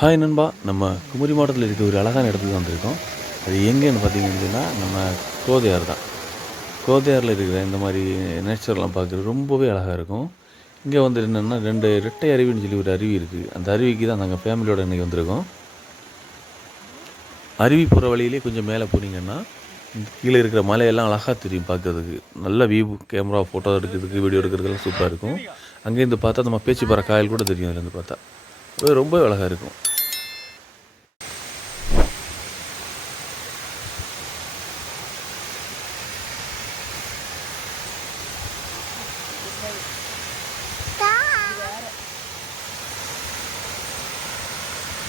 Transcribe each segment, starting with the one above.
Hi நண்பா. நம்ம குமரி மாவட்டத்தில் இருக்க ஒரு அழகான இடத்துக்கு வந்திருக்கோம். அது எங்கேன்னு பார்த்தீங்கன்னா நம்ம கோதையார் தான். கோதையாரில் இருக்கிற இந்த மாதிரி நேச்சர்லாம் பார்க்குறது ரொம்பவே அழகாக இருக்கும். இங்கே வந்து என்னென்னா ரெண்டு ரெட்டை அருவின்னு சொல்லி ஒரு அருவி இருக்குது அந்த அருவிக்கு தான் நாங்கள் ஃபேமிலியோட இன்றைக்கி வந்திருக்கோம். அருவி போகிற வழியிலே கொஞ்சம் மேலே போனீங்கன்னா கீழே இருக்கிற மலையெல்லாம் அழகாக தெரியும் பார்க்கறதுக்கு. நல்ல வியூ கேமரா ஃபோட்டோ எடுக்கிறதுக்கு வீடியோ எடுக்கிறதுக்கெல்லாம் சூப்பராக இருக்கும். அங்கேருந்து பார்த்தா நம்ம பேச்சுப்பாறை காயல் கூட தெரியும் அதுலேருந்து பார்த்தா. ரொம்பவே ரொம்ப அழகாக இருக்கும்.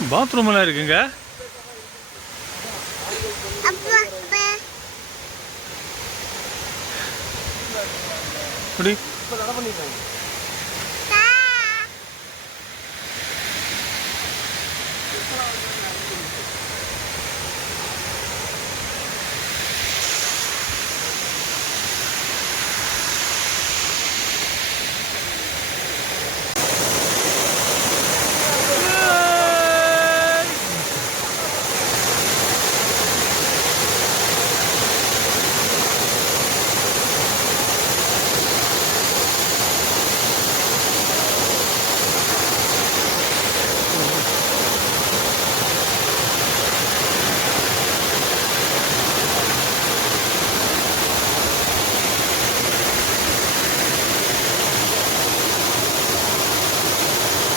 பாத்ரூம் எல்லாம் இருக்குங்க எப்படி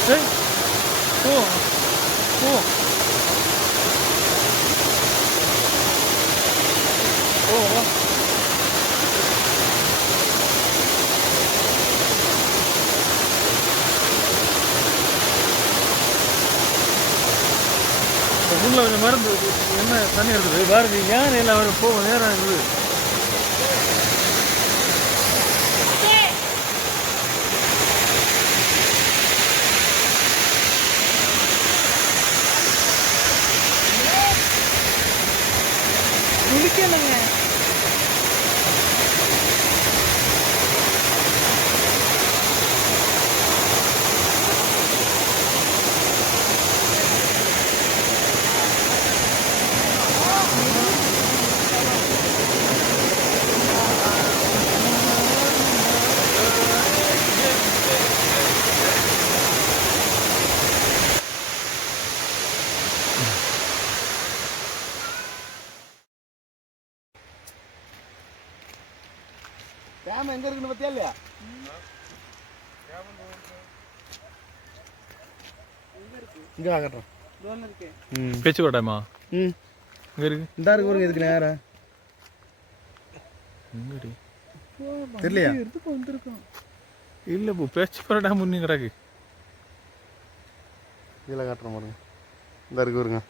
Hey! ஓ ஓ ஓ வா உள்ள கொஞ்சம் மருந்து என்ன தண்ணி இருக்குது? பாருங்க யானையில் அவர் போகும் நேரம் இருக்குது? டேம் எங்க இருக்குன்னு பத்தியா இல்லையா? இங்க வாங்கட்டும் லோன் இருக்கு ம். பேச்சு கோட்டாமா ம். இங்கே இருக்கு. இந்த இருக்கு பாருங்க இதுக்கு நேரம் தெரியலையா? இல்லை இப்போ பேச்சு டேம் முன்னி கிடக்கு. இதில் காட்டுறோம் பாருங்க. இந்த இருக்கு பாருங்க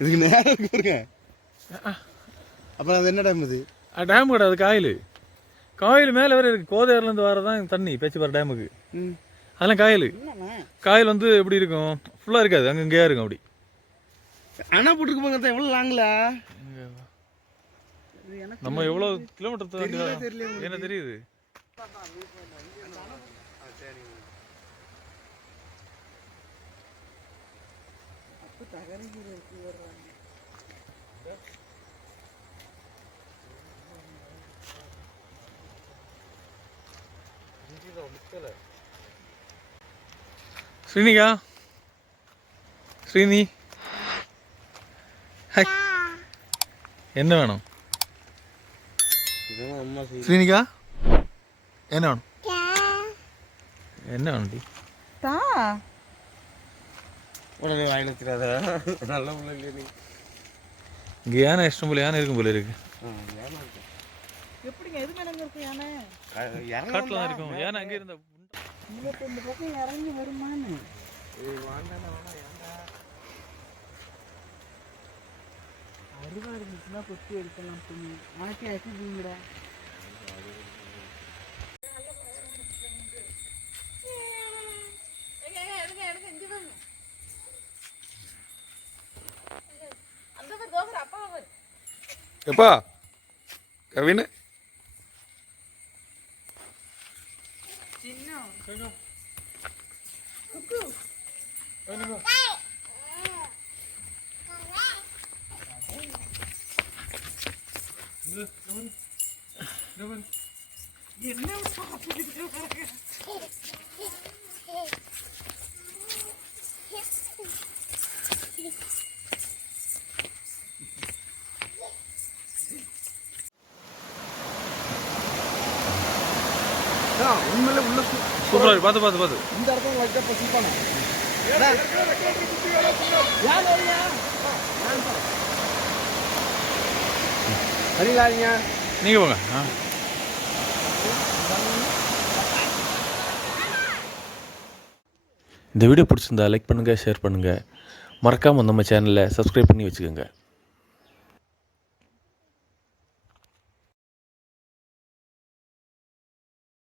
இதுக்கு நேரம் இருக்கு பாருங்க. அப்புறம் அது என்ன டைம் இது? டேம் கிடையாது காயில். காயில் மேலே வேற இருக்கு. கோதையார்லேருந்து வரதான் தண்ணி பேச்சுப்பாறை டேமுக்கு அதெல்லாம் காயில். காயில் வந்து எப்படி இருக்கும்? ஃபுல்லாக இருக்காது. அங்கே இங்கேயா இருக்கும் அப்படி. அண்ணா போட்டுருக்கு போங்க எவ்வளோ லாங்கில் நம்ம எவ்வளோ கிலோமீட்டர் என்ன தெரியுது? ஸ்ரீனிகா ശ്രീനിക? ശ്രീനി? എന്നെ വേണം? ശ്രീനിക? എന്നെ വേണം? എന്നെ വേണം ഗിയാന ഇഷ്ടം പോലെ ഞാൻ ഇരിക്കും പോലെ ഇരിക്കും எப்படிங்க எது மேலங்க இருக்கு யானை காட்டில் தான் இருக்கும் யானை அங்கே இருந்த இந்த பக்கம் இறங்கி வருமான்னு அருவா இருந்துச்சுன்னா கொத்தி எடுக்கலாம் பொண்ணு ஆட்டி ஆட்டிடுங்கடா எப்பா கவின் 여기가 여기가. 네, 여러분. 여러분. 옛날 사람들이 야, 운멜레 울렸어. சூப்பராக இருக்கு. பார்த்து பார்த்து பார்த்து இந்த இடத்துல வைக்க பசிப்பானே சரிங்களாங்க நீங்கள் போங்க. ஆ. இந்த வீடியோ பிடிச்சிருந்தா லைக் பண்ணுங்கள் ஷேர் பண்ணுங்கள் மறக்காமல் நம்ம சேனலை சப்ஸ்கிரைப் பண்ணி வச்சுக்கோங்க.